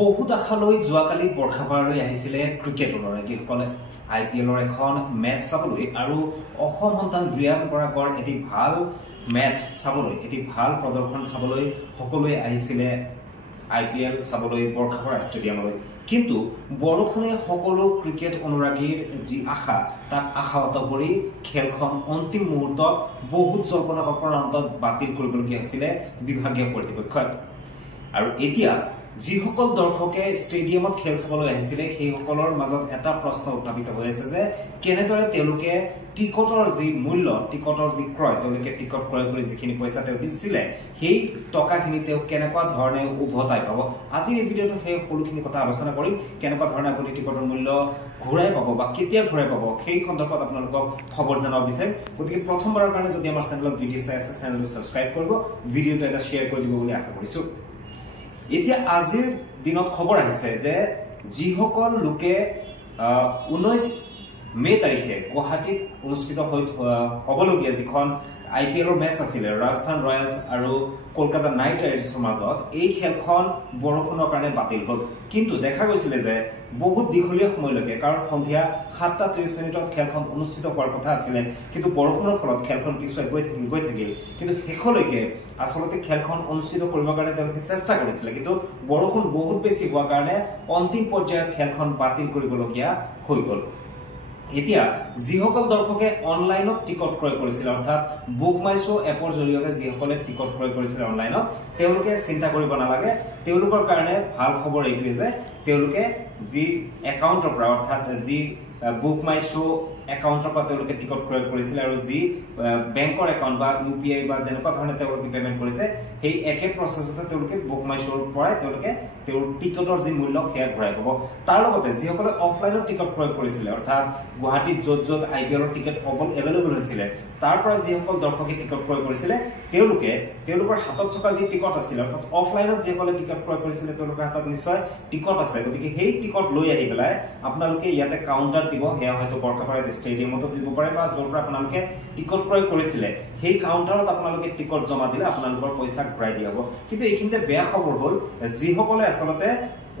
বহুত আশালৈ যোৱাকালি বৰ্ষাপাৰালৈ আহিছিলে ক্ৰিকেট অনুৰাগীসকলে IPLৰ এখন মেচ চাবলৈ আৰু অসম সন্তান ৰিয়ান পৰাগৰ এটি ভাল মেচ চাবলৈ এটি ভাল প্ৰদৰ্শন চাবলৈ সকলোৱে আহিছিলে IPL চাবলৈ বৰ্ষাপাৰা ষ্টেডিয়ামলৈ কিন্তু বৰষুণে সকলো ক্ৰিকেট অনুৰাগীৰ যি আশা তাক আশাহত কৰি খেলখন অন্তিম মুহূৰ্তত বহুত জল্পনা কল্পনাৰ অন্তত বাতিল কৰিবলগীয়া হৈছিলে বিভাগীয় কৰ্তৃপক্ষই আৰু এতিয়া যিসকল দৰ্শকে ষ্টেডিয়ামত খেল চাবলৈ আহিছিলে সেইসকলৰ মাজত এটা প্ৰশ্ন উত্থাপিত হৈ আছে যে কেনেদৰে তেওঁলোকে টিকটৰ যি মূল্য টিকটৰ যি ক্ৰয় তেওঁলোকে টিকট ক্ৰয় কৰি যিখিনি পইচা তেওঁ দিছিলে সেই টকাখিনি তেওঁ কেনেকুৱা ধৰণে উভতাই পাব আজিৰ এই ভিডিঅ'টো সেই সকলোখিনি কথা আলোচনা কৰিম কেনেকুৱা ধৰণে আপুনি টিকটৰ মূল্য ঘূৰাই পাব বা কেতিয়া ঘূৰাই পাব সেই সন্দৰ্ভত আপোনালোকক খবৰ জনাব বিচাৰিম গতিকে প্ৰথমবাৰৰ কাৰণে যদি আমাৰ চেনেলত ভিডিঅ' চাই আছে চেনেলটো ছাবস্ক্ৰাইব কৰিব ভিডিঅ'টো এটা শ্বেয়াৰ কৰি দিব বুলি আশা কৰিছো এতিয়া আজিৰ দিনত খবৰ আহিছে যে যিসকল লোকে 19 মে তাৰিখে গুৱাহাটীত অনুষ্ঠিত হ'বলগীয়া যিখন IPLৰ মেচ আছিল ৰাজস্থান ৰয়েলছ আৰু কলকাতা নাইট ৰাইডাৰ্ছৰ মাজত এই খেলখন বৰষুণৰ কাৰণে বাতিল হ'ল কিন্তু দেখা গৈছিল যে বহুত দীঘলীয়া সময়লৈকে কাৰণ সন্ধিয়া 7:30 খেলখন অনুষ্ঠিত হোৱাৰ কথা আছিল কিন্তু বৰষুণৰ ফলত খেলখন পিছুৱাই গৈ থাকিল কিন্তু শেষলৈকে আসলতে খেলখন অনুষ্ঠিত কৰিবৰ কাৰণে তেওঁলোকে চেষ্টা কৰিছিল কিন্তু বৰষুণ বহুত বেছি হোৱাৰ কাৰণে অন্তিম পৰ্যায়ত খেলখন বাতিল কৰিবলগীয়া হৈ গ'ল এতিয়া যিসকল দৰ্শকে অনলাইনত টিকট ক্ৰয় কৰিছিল অৰ্থাৎ বুক মাই শ্ব এপৰ জৰিয়তে যিসকলে টিকট ক্ৰয় কৰিছিল অনলাইনত তেওঁলোকে চিন্তা কৰিব নালাগে তেওঁলোকৰ কাৰণে ভাল খবৰ এইটোৱে যে তেওঁলোকে যি একাউণ্টৰ পৰা অৰ্থাৎ যি বুক মাই শ্ব একাউণ্টৰ পৰা তেওঁলোকে টিকট ক্ৰয় কৰিছিল আৰু যি বেংকৰ একাউণ্ট বা UPI বা যেনেকুৱা ধৰণে তেওঁলোকে পেমেণ্ট কৰিছে সেই একে প্ৰচেছতে তেওঁলোকে বুক মাই শ্ব'ৰ পৰাই তেওঁলোকে তেওঁৰ টিকটৰ যি মূল্য সেয়া ঘূৰাই পাব তাৰ লগতে যিসকলে অফলাইনত টিকট ক্ৰয় কৰিছিলে অৰ্থাৎ গুৱাহাটীত য'ত IPLৰ টিকট এভেইলেবল হৈছিলে তাৰ পৰা যিসকল দৰ্শকে টিকট ক্ৰয় কৰিছিলে তেওঁলোকৰ হাতত থকা যি টিকট আছিল অৰ্থাৎ অফলাইনত যিসকলে টিকট ক্ৰয় কৰিছিলে তেওঁলোকৰ হাতত নিশ্চয় টিকট আছে গতিকে সেই টিকট লৈ আহি পেলাই আপোনালোকে ইয়াতে কাউণ্টাৰ দিব সেয়া হয়তো বৰ্ষাপাৰা ষ্টেডিয়ামতো দিব পাৰে বা য'ৰ পৰা আপোনালোকে টিকট ক্ৰয় কৰিছিলে সেই কাউণ্টাৰত আপোনালোকে টিকট জমা দিলে আপোনালোকৰ পইচা ঘূৰাই দিয়া হ'ব কিন্তু এইখিনিতে বেয়া খবৰ হ'ল যিসকলে আচলতে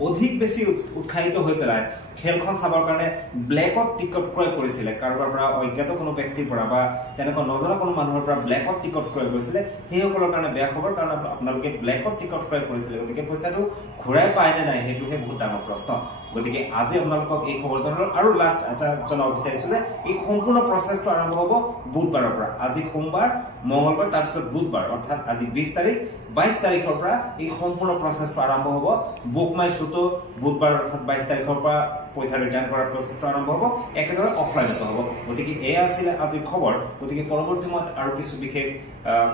অধিক বেছি উৎসাহিত হৈ পেলাই খেলখন চাবৰ কাৰণে ব্লেকত টিকট ক্ৰয় কৰিছিলে কাৰোবাৰ পৰা অজ্ঞাত কোনো ব্যক্তিৰ পৰা বা তেনেকুৱা নজনা কোনো মানুহৰ পৰা ব্লেকত টিকট ক্ৰয় কৰিছিলে সেইসকলৰ কাৰণে বেয়া খবৰ কাৰণ আপোনালোকে ব্লেকত টিকট ক্ৰয় কৰিছিলে গতিকে পইচাটো ঘূৰাই পায় নে নাই সেইটোহে বহুত ডাঙৰ প্ৰশ্ন গতিকে আজি আপোনালোকক এই খবৰ জনালো আৰু লাষ্ট এটা জনাব বিচাৰিছো যে এই সম্পূৰ্ণ প্ৰচেছটো আৰম্ভ হ'ব বুধবাৰৰ পৰা আজি সোমবাৰ মঙ্গলবাৰ তাৰপিছত বুধবাৰ অৰ্থাৎ আজি 20 তাৰিখ 22 তাৰিখৰ পৰা এই সম্পূৰ্ণ প্ৰচেছটো আৰম্ভ হ'ব বুক মাই শ্ব'টো বুধবাৰ অৰ্থাৎ 22 তাৰিখৰ পৰা পইচা ৰিটাৰ্ণ কৰাৰ প্ৰচেছটো আৰম্ভ হ'ব একেদৰে অফলাইনতো হ'ব গতিকে এয়া আছিল আজিৰ খবৰ গতিকে পৰৱৰ্তী সময়ত আৰু কিছু বিশেষ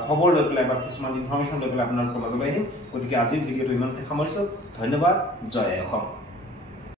খবৰ লৈ পেলাই বা কিছুমান ইনফৰমেশ্যন লৈ পেলাই আপোনালোকৰ মাজলৈ আহিম গতিকে আজিৰ ভিডিঅ'টো ইমানতে সামৰিছো ধন্যবাদ জয় অসম